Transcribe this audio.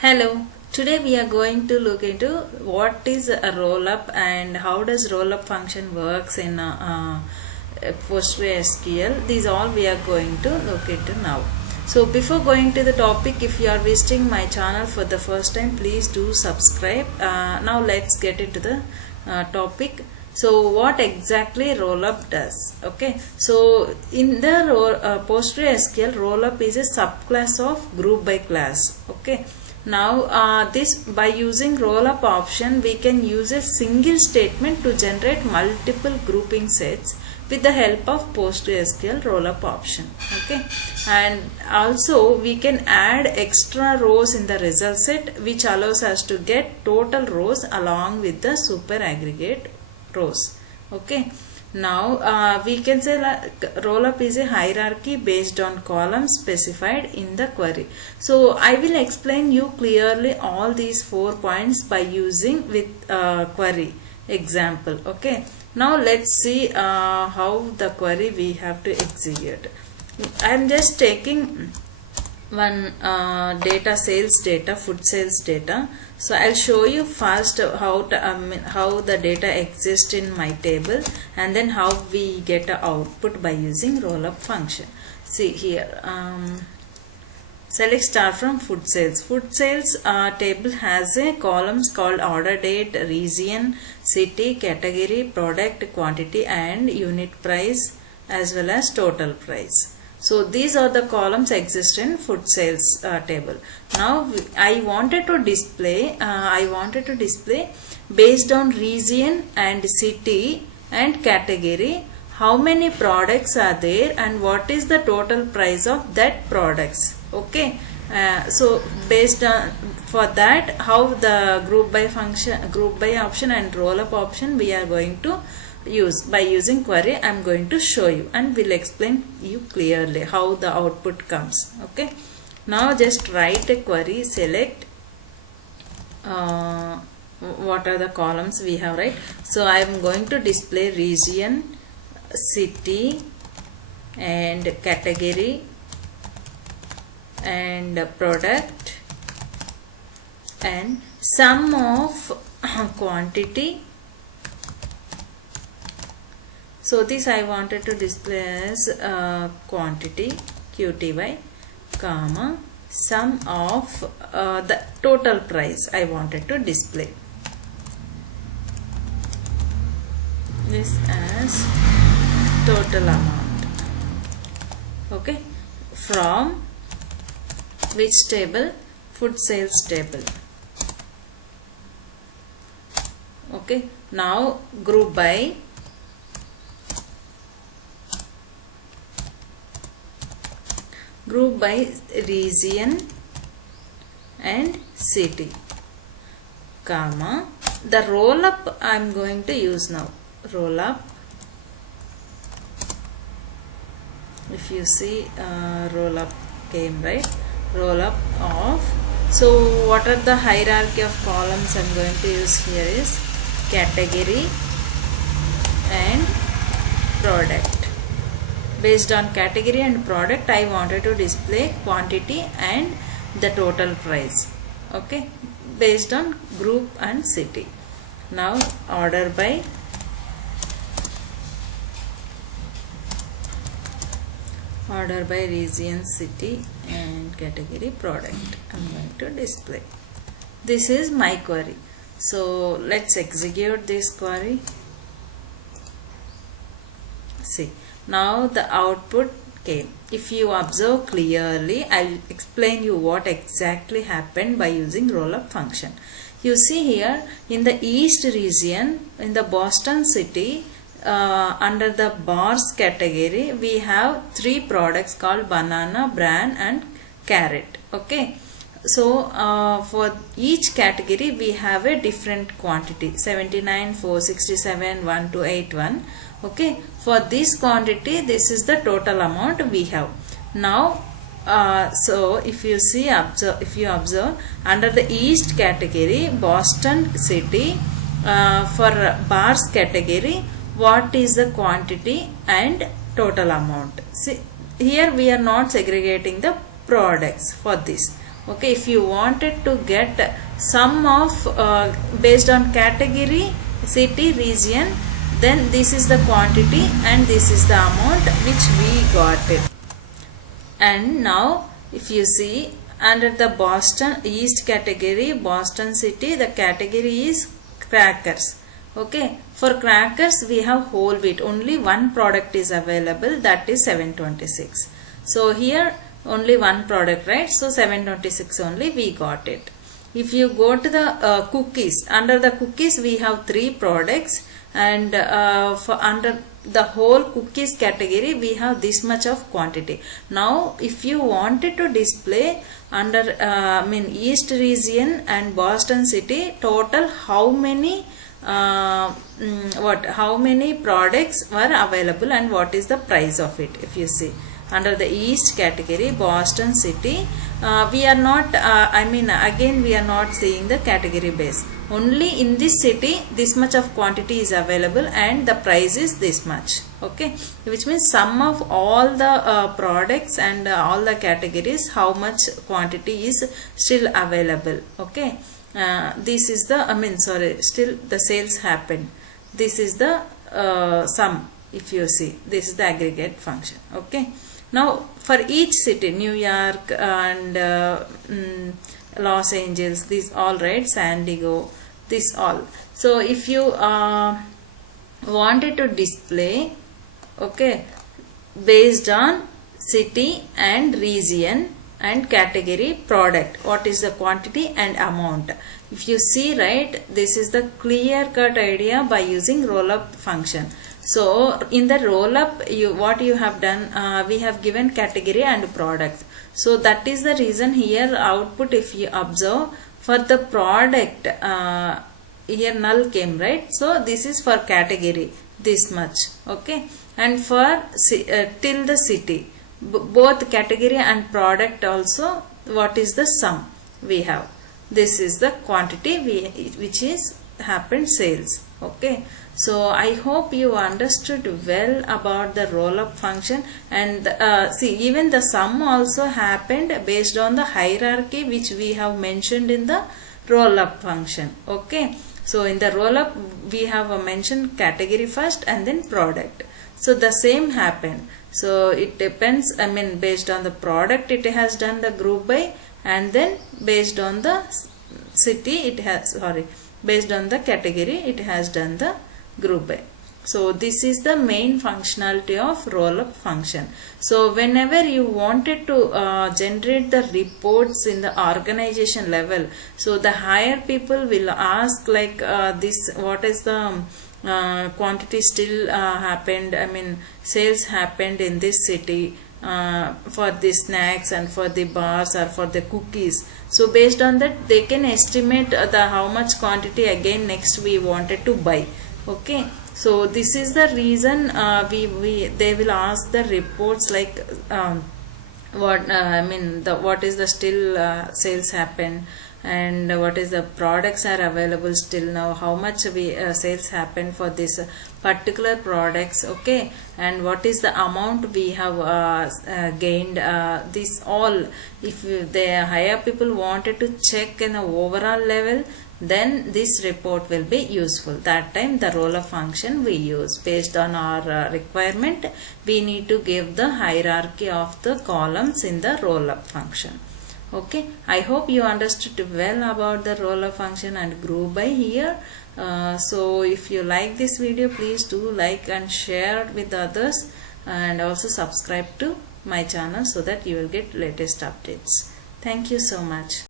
Hello, today we are going to look into what is a rollup and how does rollup function works in Postgresql. These all we are going to look into now. So before going to the topic, if you are visiting my channel for the first time, please do subscribe. Now let's get into the topic. So what exactly rollup does? Okay, so in the Postgresql, rollup is a subclass of group by class. Okay, now this by using rollup option we can use a single statement to generate multiple grouping sets with the help of Postgresql rollup option. Okay, and also we can add extra rows in the result set, which allows us to get total rows along with the super aggregate rows. Okay, now we can say rollup is a hierarchy based on columns specified in the query. So I will explain you clearly all these 4 points by using with query example. Okay, now let's see how the query we have to execute. I am just taking one sales data, food sales data. So I'll show you first how the data exists in my table, and then how we get an output by using rollup function. See here, select star from food sales. Food sales table has a columns called order date, region, city, category, product, quantity, and unit price, as well as total price. So these are the columns exist in food sales table. Now I wanted to display based on region and city and category how many products are there and what is the total price of that products. Okay, so based on for that, how the group by option and rollup option we are going to use by using query. I am going to show you and will explain you clearly how the output comes. Okay, now just write a query, select what are the columns we have, right? So I am going to display region, city, and category, and product, and sum of quantity. So this I wanted to display as quantity, QTY, comma, sum of the total price I wanted to display. This as total amount. Okay, from which table? Food sales table. Okay, now group by region and city, comma, the rollup I am going to use now. Rollup, if you see rollup came, right? Rollup of, so what are the hierarchy of columns I am going to use here is category and product. Based on category and product, I wanted to display quantity and the total price. Okay, based on group and city. Now order by region, city, and category, product I am going to display. This is my query. So let's execute this query. See, now the output came. If you observe clearly, I'll explain you what exactly happened by using rollup function. You see here in the east region, in the Boston city, under the bars category, we have 3 products called banana, bran, and carrot. Okay, so for each category we have a different quantity, 79, 467, 1281. Okay, for this quantity, this is the total amount we have. Now so if you observe under the east category, Boston city, for bars category, what is the quantity and total amount. See, here we are not segregating the products for this. Okay, if you wanted to get sum of based on category, city, region, then this is the quantity and this is the amount which we got it. And now if you see under the Boston East category, Boston city, the category is crackers. Okay, for crackers we have whole wheat, only one product is available, that is 726. So here only one product, right? So 726 only we got it. If you go to the cookies, under the cookies we have 3 products, and for under the whole cookies category we have this much of quantity. Now if you wanted to display under East region and Boston city total how many how many products were available and what is the price of it, if you see under the East category, Boston city, we are not again we are not seeing the category base. Only in this city this much of quantity is available and the price is this much. Okay, which means sum of all the products and all the categories, how much quantity is still available. Okay, this is the still the sales happened. This is the sum, if you see, this is the aggregate function. Okay, now for each city, New York and Los Angeles, these all, right, San Diego, this all. So if you wanted to display, okay, based on city and region and category, product, what is the quantity and amount. If you see, right, this is the clear cut idea by using rollup function. So in the rollup, what you have done, we have given category and product. So that is the reason here output, if you observe, for the product here null came, right? So this is for category, this much. Okay, and for till the city, both category and product also, what is the sum we have. This is the quantity which is happened sales. Okay, so I hope you understood well about the rollup function, and see, even the sum also happened based on the hierarchy which we have mentioned in the rollup function. Okay, so in the rollup we have mentioned category first and then product. So the same happened. So it depends, based on the product it has done the group by, and then based on the city it has, based on the category it has done the group by. So this is the main functionality of rollup function. So whenever you wanted to generate the reports in the organization level, so the higher people will ask like this, what is the quantity still happened, sales happened in this city for the snacks and for the bars or for the cookies. So based on that they can estimate the how much quantity again next we wanted to buy. Okay, so this is the reason they will ask the reports like what is the still sales happen, and what is the products are available still now, how much sales happen for this particular products. Okay, and what is the amount we have gained, this all. If the higher people wanted to check in an overall level, then this report will be useful. That time the rollup function we use based on our requirement. We need to give the hierarchy of the columns in the rollup function. Okay, I hope you understood well about the rollup function and group by here. So if you like this video, please do like and share with others, and also subscribe to my channel so that you will get latest updates. Thank you so much.